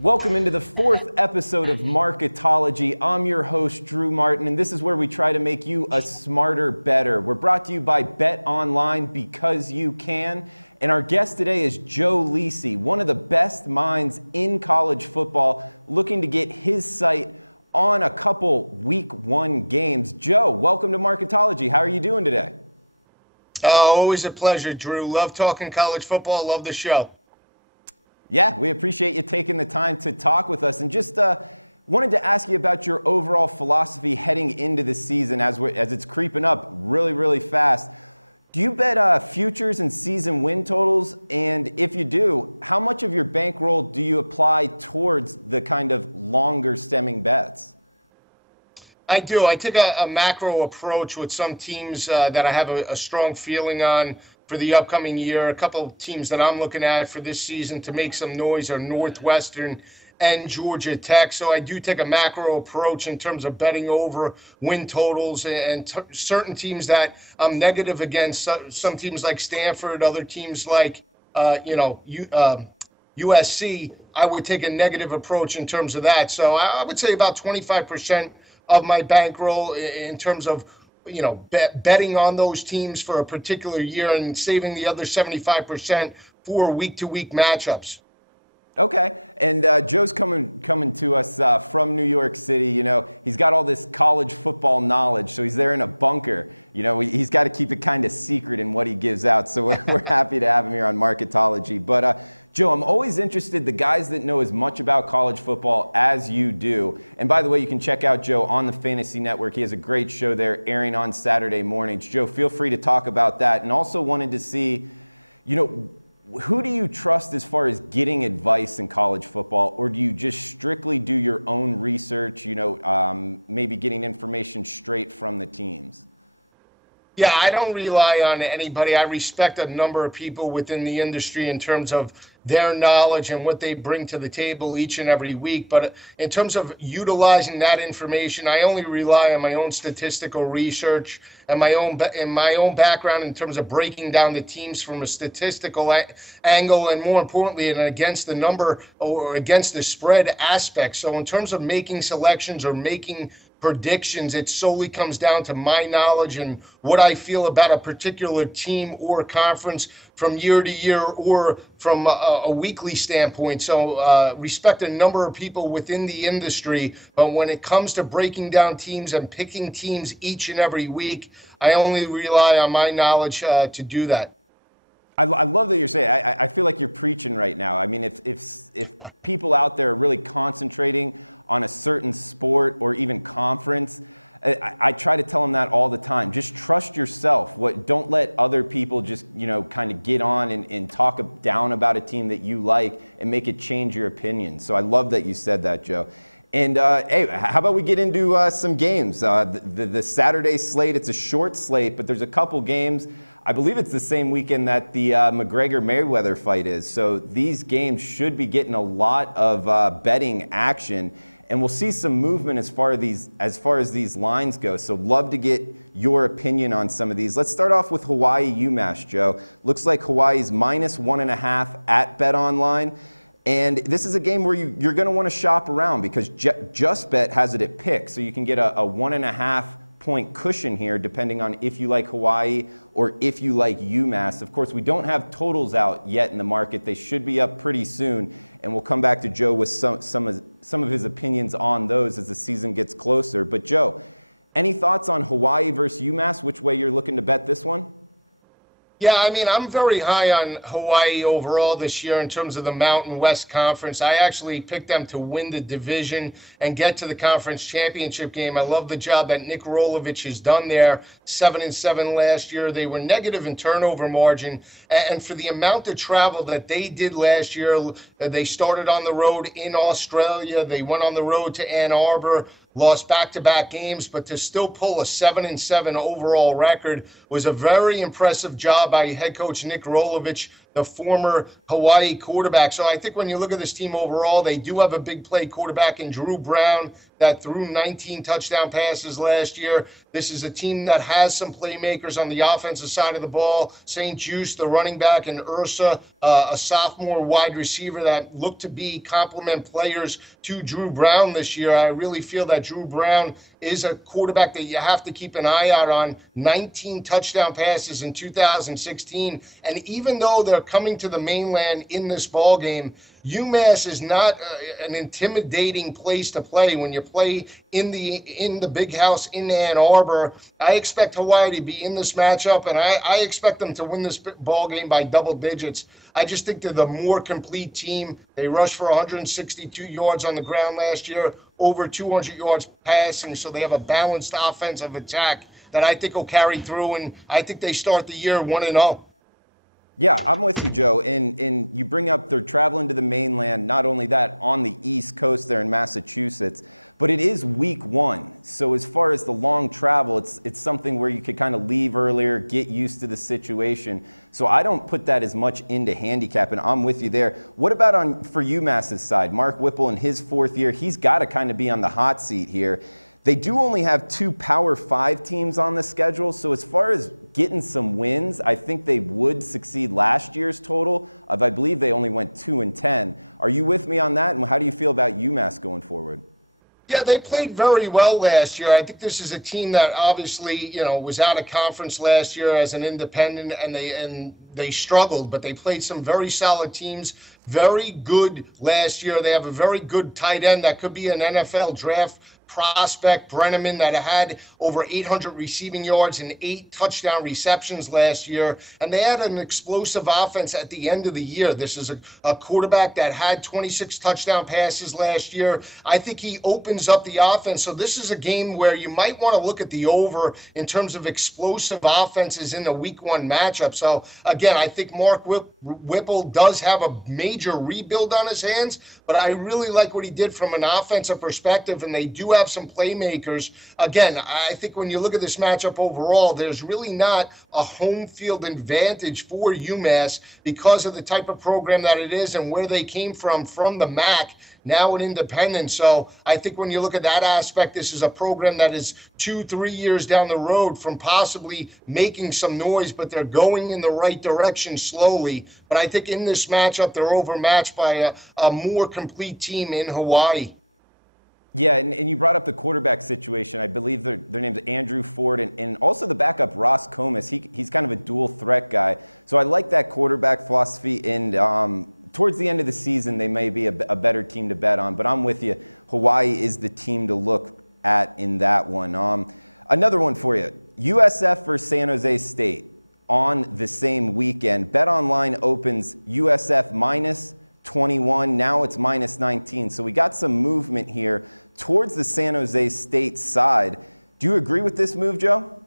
Welcome into the fourth episode of Marketology. I'm your host, Drew Martin, and this is where we try to make you a smarter, better. We're brought to you by Bet Online because you can. And our guest today is Joe Lisi, one of the best minds in college football, looking to get his sight on a couple week one games. Joe, welcome to Marketology. How are you doing today? Always a pleasure, Drew. Love talking college football. Love the show. Yeah, we appreciate you taking the time to talk with us, and just wanted to ask you about your overall philosophy heading into the season as it's creeping up really fast. Do you bet futures and season win totals? And if you do, how much of your bankroll do you apply towards the kind of longer stemming bets? I do. I take a macro approach with some teams that I have a strong feeling on for the upcoming year. A couple of teams that I'm looking at for this season to make some noise are Northwestern and Georgia Tech. So I do take a macro approach in terms of betting over win totals and certain teams that I'm negative against. Some teams like Stanford, other teams like USC. I would take a negative approach in terms of that. So I would say about 25% of my bankroll in terms of betting on those teams for a particular year and saving the other 75% for week-to-week matchups. Okay, and Joe's coming to us from New York City. You know, he's got all this college football knowledge, so he's there in a bunker. You know, he's got to keep it kind of secret in what he gives out, so we're happy to have him here on Marketology. But Joe, I'm always interested, the guys that know as much about college football as you do. And by the way, you can check out Joe on the Fantasy Network. He has a great show there airing on Saturday mornings. Joe, feel free to talk about that. And also wanted to see, who do you trust as far as getting advice in college football, or do you just strictly do your own research, maybe getting information straight from the teams? Yeah, I don't rely on anybody. I respect a number of people within the industry in terms of their knowledge and what they bring to the table each and every week. But in terms of utilizing that information, I only rely on my own statistical research and my own background in terms of breaking down the teams from a statistical angle, and more importantly, an against the number or against the spread aspect. So in terms of making selections or making predictions, it solely comes down to my knowledge and what I feel about a particular team or conference from year to year or from a weekly standpoint. So respect a number of people within the industry, but when it comes to breaking down teams and picking teams each and every week, I only rely on my knowledge to do that. I love that you're saying. I feel like you're preaching right now. I mean, if people out there are really concentrating on a certain sport or even conference, I try to tell them that all the time. Just trust yourself. Don't let other people just kind of get on and talk down about a team that you like and make it change your opinion. So I love that you said that, Joe. And hey, how about we get into some games? The Saturday slate, it's a short slate, but there's a couple games. I believe it's the same weekend that the McGregor-Mayweather fight is. So these games should be getting a lot of betting action, and we'll see some movement as far as these lines go. So love to get your opinion on some of these. Let's start off with Hawaii UMass, Joe. Looks like Hawaii's -1.5 at Bet Online. And this is a game where you're going to want to shop around because JustBet has it at pick. So you can get a 1.5 point cushion here depending on if you like Hawaii or if you like UMass. Of course, we don't have totals out yet in the market. They should be up pretty soon, and we'll come back to Joe with some of his opinions on those as the season gets closer. But Joe, any thoughts on Hawaii versus UMass? Which way you're looking to bet this one? Yeah, I mean, I'm very high on Hawaii overall this year in terms of the Mountain West Conference. I actually picked them to win the division and get to the conference championship game. I love the job that Nick Rolovich has done there. 7-7 last year. They were negative in turnover margin. And for the amount of travel that they did last year, they started on the road in Australia. They went on the road to Ann Arbor, lost back-to-back games, but to still pull a 7-7 overall record was a very impressive job by head coach Nick Rolovich, the former Hawaii quarterback. So I think when you look at this team overall, they do have a big play quarterback in Drew Brown that threw 19 touchdown passes last year. This is a team that has some playmakers on the offensive side of the ball. St. Juste, the running back, and Ursa, a sophomore wide receiver that look to be complement players to Drew Brown this year. I really feel that Drew Brown is a quarterback that you have to keep an eye out on. 19 touchdown passes in 2016. And even though they're coming to the mainland in this ball game, UMass is not an intimidating place to play. When you play in the big house in Ann Arbor, I expect Hawaii to be in this matchup, and I expect them to win this ball game by double digits. I just think they're the more complete team. They rushed for 162 yards on the ground last year, over 200 yards passing, so they have a balanced offensive attack that I think will carry through, and I think they start the year 1-0. Yeah, I'm with you, Joe. And you bring up they're traveling to the mainland, not only that, on the East Coast there in Massachusetts, but it is week 1. So as far as the long travel, it's something where you could kind of leave earlier, get used to the situation. So I don't put that as much into handicap, and I'm with you there. What about for UMass's side? Mark Whipple in his 4th year, he's got to kind of be on the hot seat here. They do only have 2 Power 5 teams on the schedule, so as far as getting some wins, I think they would succeed last year's total of, I believe they only went 2-10. Are you with me on that, and how do you feel about UMass going forward? Yeah, they played very well last year. I think this is a team that obviously, was out of conference last year as an independent, and they struggled, but they played some very solid teams. Very good last year. They have a very good tight end that could be an NFL draft prospect, Brenneman, that had over 800 receiving yards and 8 touchdown receptions last year. And they had an explosive offense at the end of the year. This is a quarterback that had 26 touchdown passes last year. I think he opens up the offense. So this is a game where you might want to look at the over in terms of explosive offenses in the week 1 matchup. So again, I think Mark Whipple does have a major rebuild on his hands, but I really like what he did from an offensive perspective, and they do have some playmakers. Again, I think when you look at this matchup overall, there's really not a home field advantage for UMass because of the type of program that it is and where they came from the MAC, now an independent. So I think when you look at that aspect, this is a program that is 2-3 years down the road from possibly making some noise, but they're going in the right direction slowly. But I think in this matchup, they're overmatched by a more complete team in Hawaii. Yeah, and you brought up the quarterback situation. I believe their name's Andrew Ford, and also the backup, Ross Comas. He's kind of a dual threat guy. So I like that quarterback philosophy, and towards the end of the season, they may be a better team to bet on. But I'm with you. Hawaii is the team to look at in that one. Another one for you. USF versus San Jose State on the same weekend. BetOnline opens USF minus 21. Now it's minus 19. So we got some movement here towards the San Jose State side. Do you agree with this move, Joe?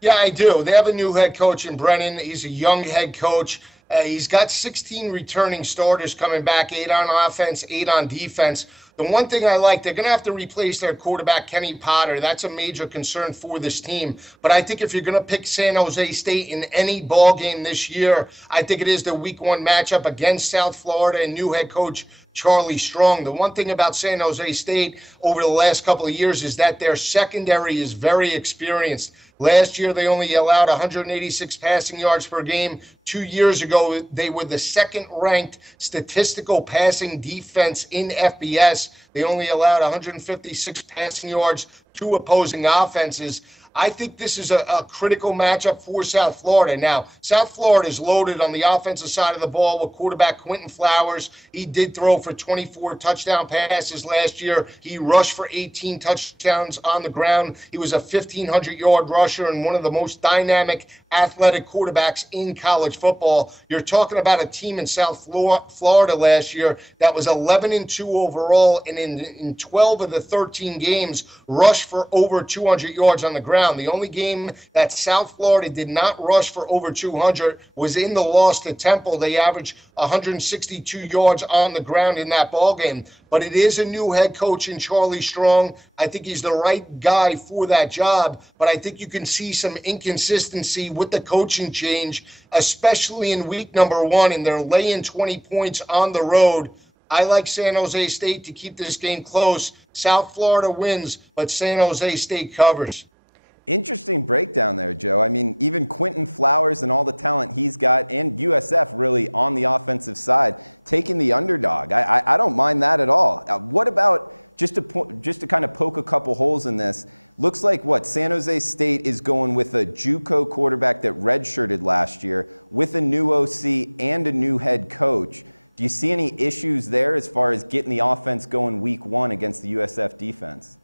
Yeah, I do. They have a new head coach in Brennan. He's a young head coach. He's got 16 returning starters coming back, 8 on offense, 8 on defense. The one thing I like, they're going to have to replace their quarterback, Kenny Potter. That's a major concern for this team. But I think if you're going to pick San Jose State in any ball game this year, I think it is the week 1 matchup against South Florida and new head coach Charlie Strong. The one thing about San Jose State over the last couple of years is that their secondary is very experienced. Last year, they only allowed 186 passing yards per game. 2 years ago, they were the second-ranked statistical passing defense in FBS. They only allowed 156 passing yards to opposing offenses. I think this is a critical matchup for South Florida. Now, South Florida is loaded on the offensive side of the ball with quarterback Quentin Flowers. He did throw for 24 touchdown passes last year. He rushed for 18 touchdowns on the ground. He was a 1,500-yard rusher and one of the most dynamic athletic quarterbacks in college football. You're talking about a team in South Florida last year that was 11-2 overall, and in 12 of the 13 games rushed for over 200 yards on the ground. ground. The only game that South Florida did not rush for over 200 was in the loss to Temple. They averaged 162 yards on the ground in that ball game. But it is a new head coach in Charlie Strong. I think he's the right guy for that job, but I think you can see some inconsistency with the coaching change, especially in week number 1, and they're laying 20 points on the road. I like San Jose State to keep this game close. South Florida wins, but San Jose State covers. Interesting breakdown there, Joe. I mean, even Quentin Flowers and all the talent he's got, and USF really on the offensive side, taking the underdog. I don't mind that at all. What about, just to kind of poke a couple holes in this, looks like what, San Jose State is going with a JUCO quarterback that redshirted last year with a new OC and a new head coach. Do you see any issues there as far as getting the offense going week 1 against the USF defense?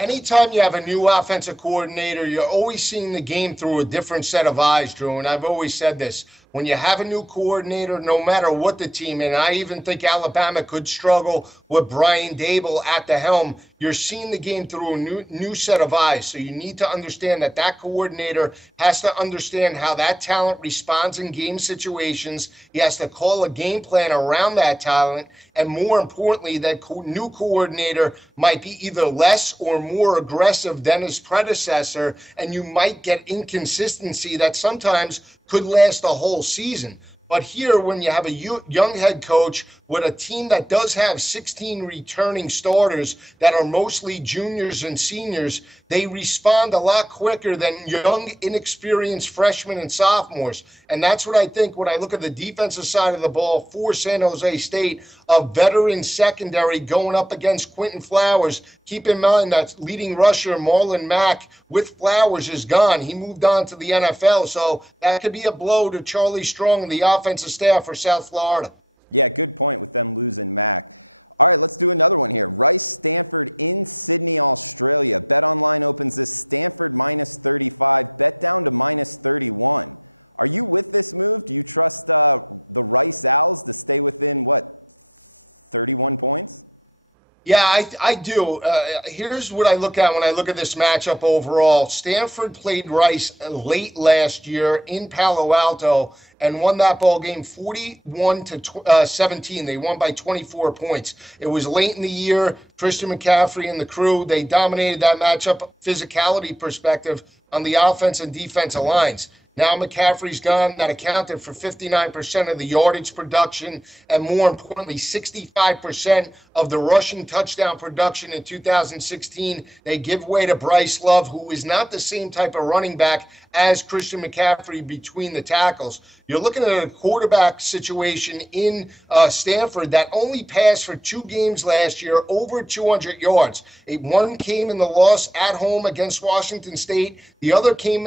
Anytime you have a new offensive coordinator, you're always seeing the game through a different set of eyes, Drew. And I've always said this. When you have a new coordinator, no matter what the team, and I even think Alabama could struggle with Brian Dable at the helm, you're seeing the game through a new set of eyes. So you need to understand that that coordinator has to understand how that talent responds in game situations. He has to call a game plan around that talent. And more importantly, that new coordinator might be either less or more aggressive than his predecessor, and you might get inconsistency that sometimes could last a whole season. But here, when you have a young head coach with a team that does have 16 returning starters that are mostly juniors and seniors, they respond a lot quicker than young, inexperienced freshmen and sophomores. And that's what I think when I look at the defensive side of the ball for San Jose State, a veteran secondary going up against Quentin Flowers. Keep in mind that leading rusher Marlon Mack with Flowers is gone. He moved on to the NFL, so that could be a blow to Charlie Strong and the offensive staff for South Florida. Yeah, good point with them losing Mack. All right, let's do another one here. Rice Stanford in Sydney, Australia. BetOnline opens this Stanford minus 35, bet down to minus 31. Are you with this move? Do you trust the Rice Owls to stay within, what, 31 points? Yeah, I do. Here's what I look at when I look at this matchup overall. Stanford played Rice late last year in Palo Alto and won that ball game 41-17. They won by 24 points. It was late in the year. Christian McCaffrey and the crew, they dominated that matchup physicality perspective on the offense and defensive lines. Now McCaffrey's gone. That accounted for 59% of the yardage production and, more importantly, 65% of the rushing touchdown production in 2016. They give way to Bryce Love, who is not the same type of running back as Christian McCaffrey between the tackles. You're looking at a quarterback situation in Stanford that only passed for 2 games last year, over 200 yards. One came in the loss at home against Washington State. The other came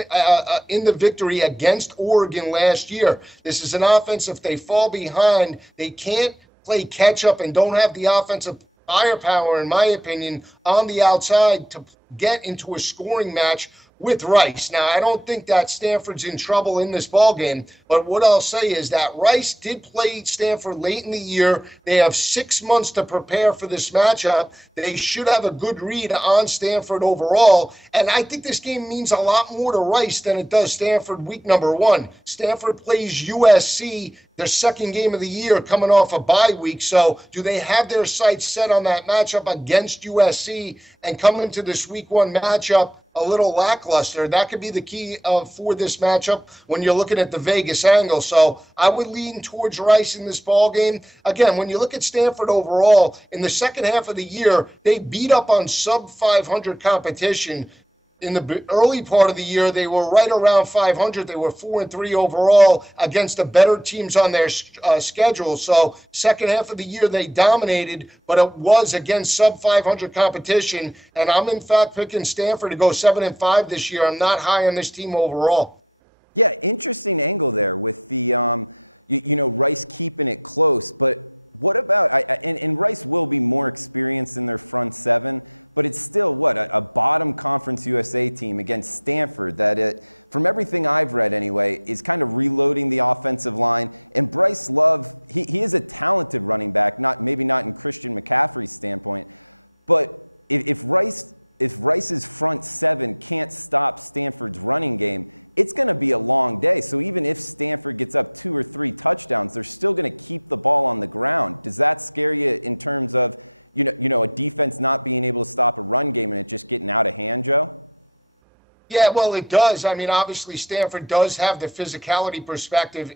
in the victory against Oregon last year. This is an offense, if they fall behind, they can't play catch up and don't have the offensive firepower, in my opinion, on the outside to get into a scoring match with Rice. Now, I don't think that Stanford's in trouble in this ballgame, but what I'll say is that Rice did play Stanford late in the year. They have 6 months to prepare for this matchup. They should have a good read on Stanford overall, and I think this game means a lot more to Rice than it does Stanford week number 1. Stanford plays USC, their second game of the year, coming off a bye week. So do they have their sights set on that matchup against USC and come into this week 1 matchup a little lackluster? That could be the key for this matchup when you're looking at the Vegas angle. So I would lean towards Rice in this ball game. Again, when you look at Stanford overall, in the second half of the year, they beat up on sub-500 competition. In the early part of the year, they were right around 500. They were 4-3 overall against the better teams on their schedule. So second half of the year, they dominated, but it was against sub-500 competition. And I'm, in fact, picking Stanford to go 7-5 this year. I'm not high on this team overall. Yeah, interesting angle there with the, Rice keeping it close. But what about, and Rice will be more experienced in their front 7, but it's still, what, a bottom Conference USA team against Stanford that, from everything I've read anyway, is kind of reloading the offensive line. And Bryce Love, he is a talented running back, maybe not in Christian McCaffrey's standpoint, but if Rice if Rice's front seven can't stop Stanford's running game, it's going to be a long day. So even if Stanford gets up 2 or 3 touchdowns, they're still going to keep the ball on the ground. Does that scare you in terms of, you know, a defense not being able to stop a run game and it just getting out of hand, Joe? Yeah, well, it does. I mean, obviously, Stanford does have the physicality perspective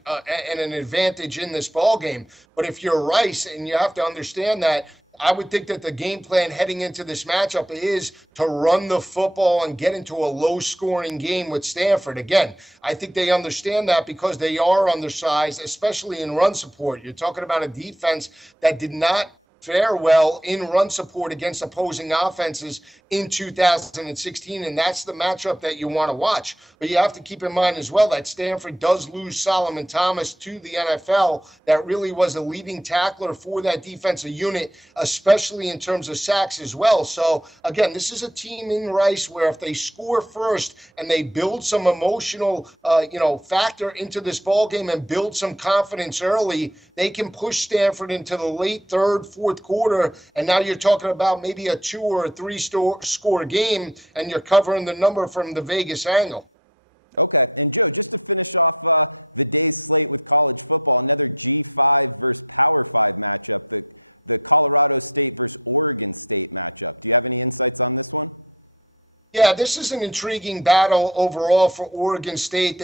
and an advantage in this ball game. But if you're Rice, and you have to understand that, I would think that the game plan heading into this matchup is to run the football and get into a low-scoring game with Stanford. Again, I think they understand that because they are undersized, especially in run support. You're talking about a defense that did not fare well in run support against opposing offenses in 2016, and that's the matchup that you want to watch. But you have to keep in mind as well that Stanford does lose Solomon Thomas to the NFL. That really was a leading tackler for that defensive unit, especially in terms of sacks as well. So again, this is a team in Rice where if they score first and they build some emotional factor into this ball game and build some confidence early, they can push Stanford into the late third, fourth quarter, and now you're talking about maybe a 2 or a 3 score game, and you're covering the number from the Vegas angle. Okay, and Joe, just to finish off the day's slate with college football, another G5 versus Power 5 matchup, the Colorado State versus Oregon State matchup. Do you have any insights on this one? Yeah, this is an intriguing battle overall for Oregon State.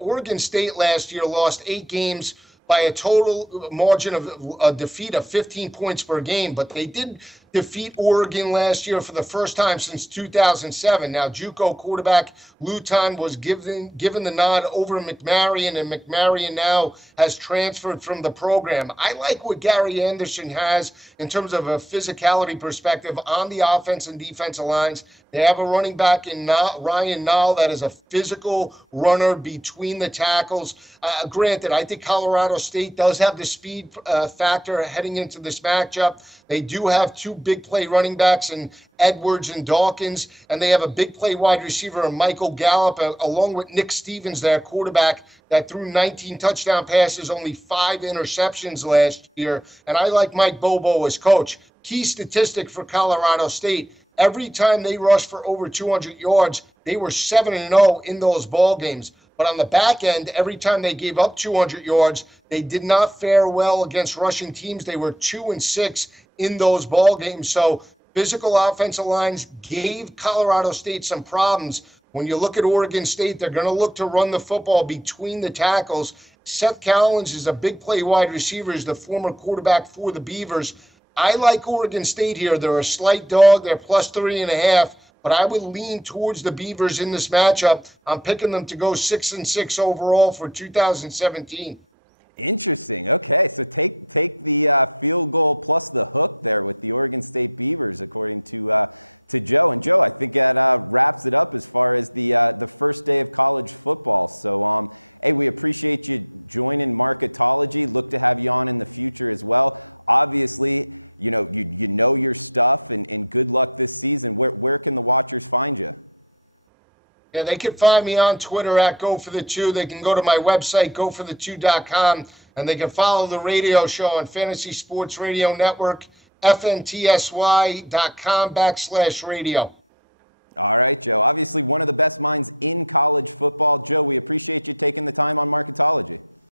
Oregon State last year lost 8 games by a total margin of defeat of 15 points per game, but they did defeat Oregon last year for the first time since 2007. Now, JUCO quarterback Luton was given the nod over McMarion, and McMarion now has transferred from the program. I like what Gary Anderson has in terms of a physicality perspective on the offense and defensive lines. They have a running back in Ryan Nall that is a physical runner between the tackles. Granted, I think Colorado State does have the speed factor heading into this matchup. They do have 2 big play running backs in Edwards and Dawkins, and they have a big play wide receiver in Michael Gallup, along with Nick Stevens, their quarterback, that threw 19 touchdown passes, only 5 interceptions last year. And I like Mike Bobo as coach. Key statistic for Colorado State: every time they rushed for over 200 yards, they were 7-0 in those ball games. But on the back end, every time they gave up 200 yards, they did not fare well against rushing teams. They were 2-6 in those ball games. So physical offensive lines gave Colorado State some problems. When you look at Oregon State, they're going to look to run the football between the tackles. Seth Collins is a big play wide receiver, is the former quarterback for the Beavers. I like Oregon State here. They're a slight dog. They're plus 3.5. But I would lean towards the Beavers in this matchup. I'm picking them to go 6-6 overall for 2017. Interesting. Okay, so take the field goal plus the hook there with the Oregon State Beavers, according to Joe. And Joe, I think that wraps it up as far as the first day of college football. So, hey, we appreciate you joining Marketology. Look to have you on in the future as well. Obviously, you know your stuff, and good luck this season. Where can the watchers find you? Yeah, they can find me on Twitter at GoForThe2. They can go to my website, GoForThe2.com, and they can follow the radio show on Fantasy Sports Radio Network, FNTSY.com/radio. All right, Joe. Obviously, one of the best minds in college football. Joe, we appreciate you taking the time on Marketology.